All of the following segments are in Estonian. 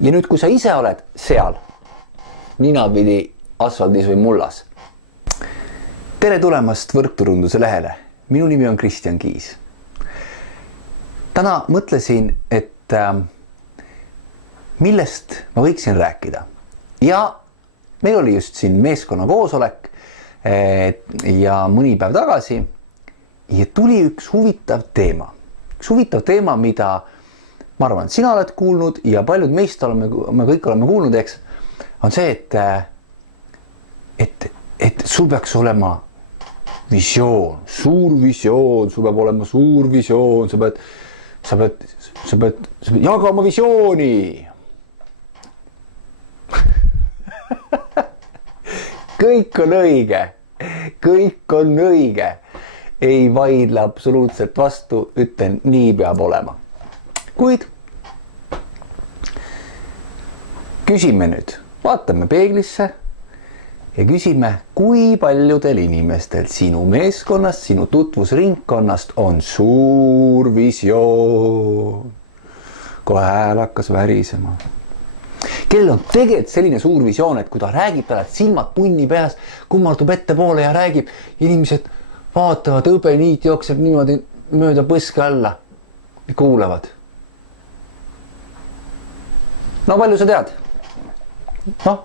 Ja nüüd, kui sa ise oled seal, ninapidi asfaldis või mullas. Tere tulemast Võrkturunduse lehele. Minu nimi on Kristjan Kiis. Täna mõtlesin, et millest ma võiksin rääkida. Ja meil oli just siin meeskonna koosolek ja mõni päev tagasi ja tuli üks huvitav teema. Üks huvitav teema, mida ma arvan, sina oled kuulnud ja paljud meist me kõik oleme kuulnud, eks, on see, et sul peaks olema visioon, suur visioon, sul peab olema suur visioon, sa pead jagama visiooni. Kõik on õige, kõik on õige. Ei vaidle absoluutselt vastu, ütlen, nii peab olema. Kuid küsime nüüd, vaatame peeglisse ja küsime, kui paljudel inimestel sinu meeskonnast, sinu tutvusringkonnast on suur visioon. Kohe hääl hakkas värisema. Kellel on tegelikult selline suur visioon, et kui ta räägib, tal silmad punni peas, kummardub ette poole ja räägib, inimesed vaatavad, hõbeniit jookseb niimoodi mööda põske alla ja kuulavad. No palju sa tead? Noh,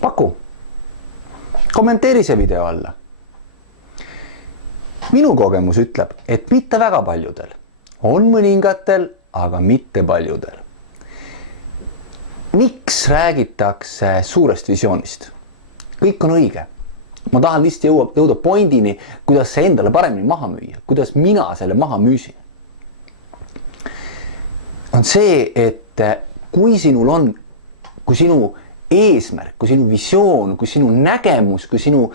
paku. Kommenteeri see video alla. Minu kogemus ütleb, et mitte väga paljudel. On mõningatel, aga mitte paljudel. Miks räägitakse suurest visioonist? Kõik on õige. Ma tahan lihtsalt jõuda pointini, kuidas see endale paremini maha müüa. Kuidas mina selle maha müüsin. On see, et kui sinu eesmärk, kui sinu visioon, kui sinu nägemus, kui sinu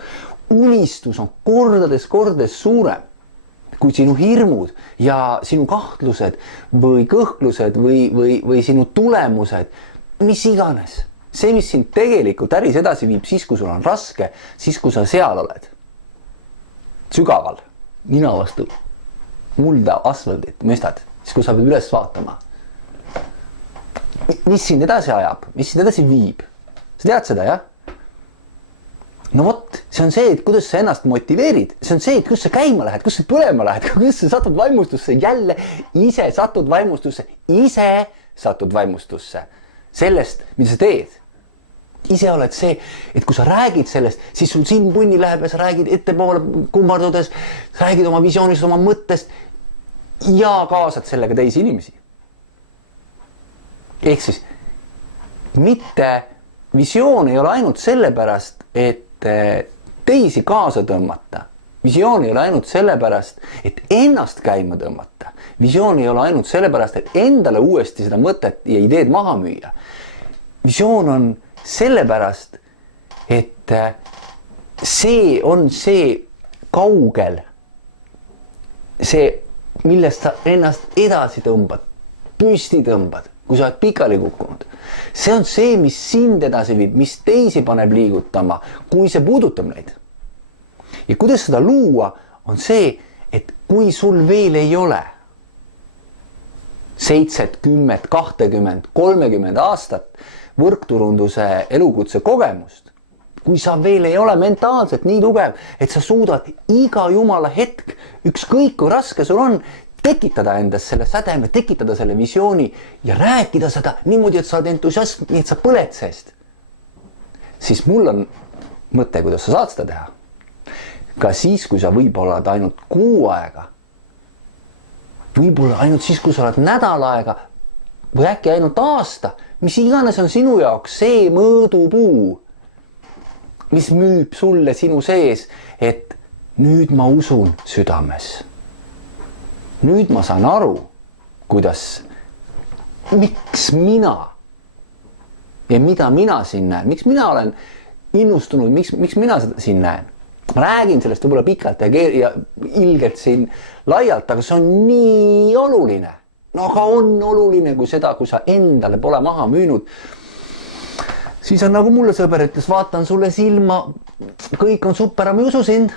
unistus on kordades suurem, kui sinu hirmud ja sinu kahtlused või kõhklused või sinu tulemused, mis iganes. See, mis sind tegelikult äris edasi viib siis, kui sul on raske, siis, kui sa seal oled. Sügaval, nina vastu mulda asfaldit, mõistad, siis, kui sa pead üles vaatama. Mis sind edasi ajab, mis sind edasi viib? Sa tead seda, jah? No vot, see on see, et kuidas sa ennast motiveerid. See on see, et kus sa käima lähed, kus sa põlema lähed, kus sa satud vaimustusse, jälle ise satud vaimustusse. Sellest, mida sa teed. Ise oled see, et kui sa räägid sellest, siis sul silm punni läheb ja sa räägid ettepoole kummardudes, sa räägid oma visioonist, oma mõttest ja kaasad sellega teisi inimesi. Ehk siis, mitte visioon ei ole ainult sellepärast, et teisi kaasa tõmmata. Visioon ei ole ainult sellepärast, et ennast käima tõmmata. Visioon ei ole ainult sellepärast, et endale uuesti seda mõtet ja ideed maha müüa. Visioon on sellepärast, et see on see kaugel, see, millest sa ennast edasi tõmbad, püsti tõmbad, kui sa oled pikali kukkunud. See on see, mis sind edasi viib, mis teisi paneb liigutama, kui see puudutab neid. Ja kuidas seda luua, on see, et kui sul veel ei ole 7, 10, 20, 30 aastat võrkturunduse elukutse kogemust, kui sa veel ei ole mentaalselt nii tugev, et sa suudad iga jumala hetk, ükskõik kui raske sul on, tekitada endas selle sädeme, tekitada selle visiooni ja rääkida seda niimoodi, et sa oled entusiasm, nii et sa põled seest. Siis mul on mõte, kuidas sa saad seda teha. Ka siis, kui sa võib-olla oled ainult kuu aega, võib-olla ainult siis, kui sa oled nädal aega või äkki ainult aasta, mis iganes on sinu jaoks see mõõdupuu, mis müüb sulle sinu sees, et nüüd ma usun südames. Nüüd ma saan aru, miks mina ja mida mina siin näen, miks mina olen innustunud, miks mina seda siin näen. Ma räägin sellest võib-olla pikalt ja ilgelt siin laialt, aga see on nii oluline. No aga on oluline kui seda, kui sa endale pole maha müünud. Siis on nagu mulle sõber ütles, vaatan sulle silma, kõik on super, ma ei usu sind.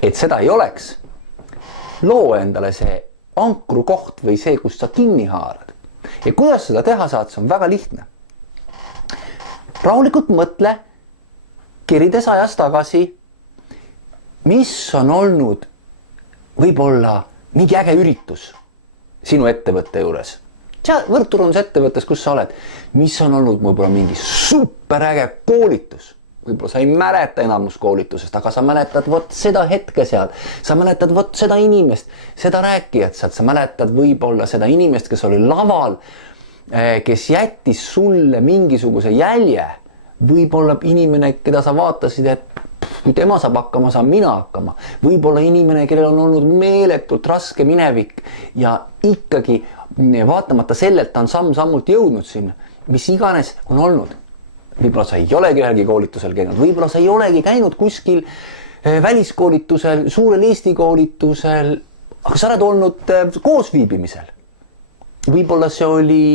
Et seda ei oleks. Loo endale see ankru koht või see, kus sa kinni haarad. ja kuidas seda teha saad, see on väga lihtne. Rahulikult mõtle, kerides ajas tagasi, mis on olnud võib-olla mingi äge üritus sinu ettevõtte juures. Võrgturundusettevõttes, kus sa oled, mis on olnud võib-olla mingi superäge koolitus. Võib-olla sa ei mäleta enamus koolitusest, aga sa mäletad vot seda hetke seal. Sa mäletad vot seda inimest, seda rääkijat sealt. Sa mäletad võib-olla seda inimest, kes oli laval, kes jättis sulle mingisuguse jälje. Võib-olla inimene, keda sa vaatasid, et kui tema saab hakkama, saan mina hakkama. Võib-olla inimene, kellel on olnud meeletult raske minevik ja ikkagi vaatamata sellelt ta on samm-sammult jõudnud sinna, mis iganes on olnud. Võib-olla sa ei olegi ühelgi koolitusel käinud, võib-olla sa ei olegi käinud kuskil väliskoolitusel, suurel Eesti koolitusel, aga sa oled olnud koosviibimisel. Võib-olla see oli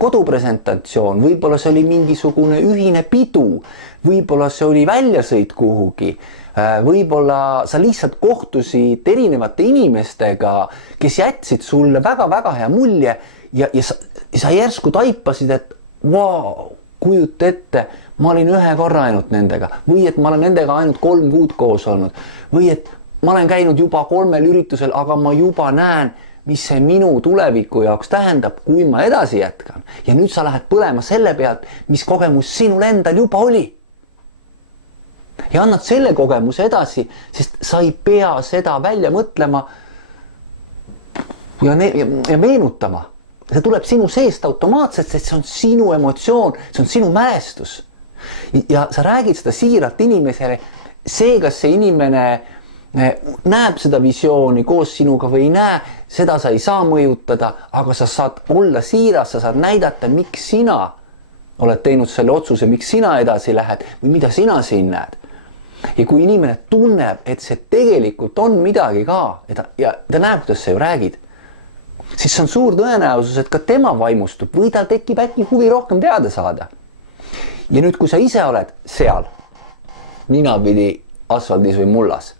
kodupresentatsioon, võib-olla see oli mingisugune ühine pidu, võib-olla see oli väljasõit kuhugi, võib-olla sa lihtsalt kohtusid erinevate inimestega, kes jätsid sulle väga-väga hea mulje ja sa järsku taipasid, et vau, kujuta ette, ma olin ühe korra ainult nendega või et ma olen nendega ainult 3 kuud koos olnud või et ma olen käinud juba 3 üritusel, aga ma juba näen, mis see minu tuleviku jaoks tähendab, kui ma edasi jätkan. Ja nüüd sa lähed põlema selle pealt, mis kogemus sinul endal juba oli. Ja annad selle kogemuse edasi, sest sa ei pea seda välja mõtlema ja meenutama. See tuleb sinu seest automaatselt, sest see on sinu emotsioon, see on sinu mälestus. Ja sa räägid seda siiralt inimesele, see, kas see inimene näeb seda visiooni koos sinuga või ei näe, seda sa ei saa mõjutada, aga sa saad olla siiras, sa saad näidata, miks sina oled teinud selle otsuse, miks sina edasi lähed või mida sina siin näed. Ja kui inimene tunneb, et see tegelikult on midagi ka ja ta näeb, kuidas sa ju räägid, siis on suur tõenäosus, et ka tema vaimustub või tal tekib äkki huvi rohkem teada saada. Ja nüüd, kui sa ise oled seal, ninapidi asfaldis või mullas,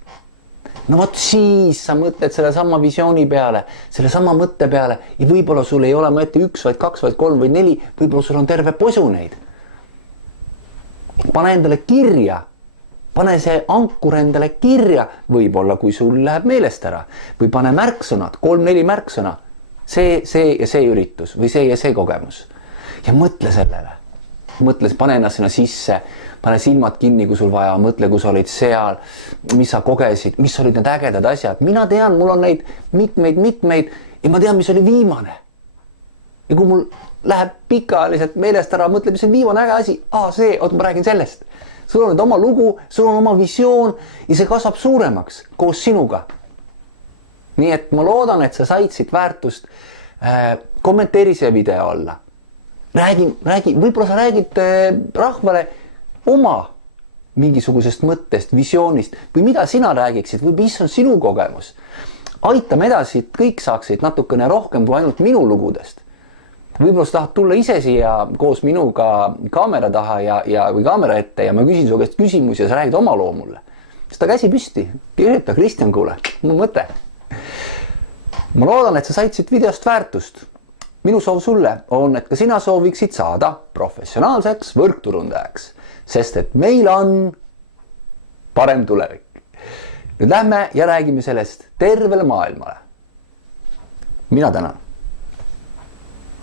no vot siis sa mõtled selle sama visiooni peale, selle sama mõtte peale ja võib-olla sul ei ole mõte 1, vaid 2, vaid 3 või 4, võib-olla sul on terve posu neid. Pane endale kirja, pane see ankur endale kirja, võib-olla kui sul läheb meelest ära või pane märksõnad, 3-4 märksõna, see ja see üritus või see ja see kogemus ja mõtle sellele. Mõtle, pane ennast sinna sisse, pane silmad kinni, kui sul vaja, mõtle, kui sa olid seal, mis sa kogesid, mis olid need ägedad asjad. Mina tean, mul on neid mitmeid ja ma tean, mis oli viimane. Ja kui mul läheb pikaajaliselt meelest ära, mõtle, mis on viimane äge asi, ma räägin sellest. Sul on oma lugu, sul on oma visioon ja see kasvab suuremaks koos sinuga. Nii et ma loodan, et sa said siit väärtust. Kommenteeri see video alla. Räägi, võib-olla sa räägid rahvale oma mingisugusest mõttest, visioonist või mida sina räägiksid või mis on sinu kogemus. Aitame edasi, et kõik saaksid natukene rohkem kui ainult minu lugudest. Võib-olla sa tahad tulla ise siia koos minuga kaamera taha või kaamera ette ja ma küsin su käest küsimusi ja sa räägid oma loo mulle. Seda käsi püsti, kirjuta Kristjan, kuule, mu mõte. Ma loodan, et sa said siit videost väärtust. Minu soov sulle on, et ka sina sooviksid saada professionaalseks võrgturundajaks, sest et meil on parem tulevik. Nüüd lähme ja räägime sellest tervele maailmale. Mina tänan.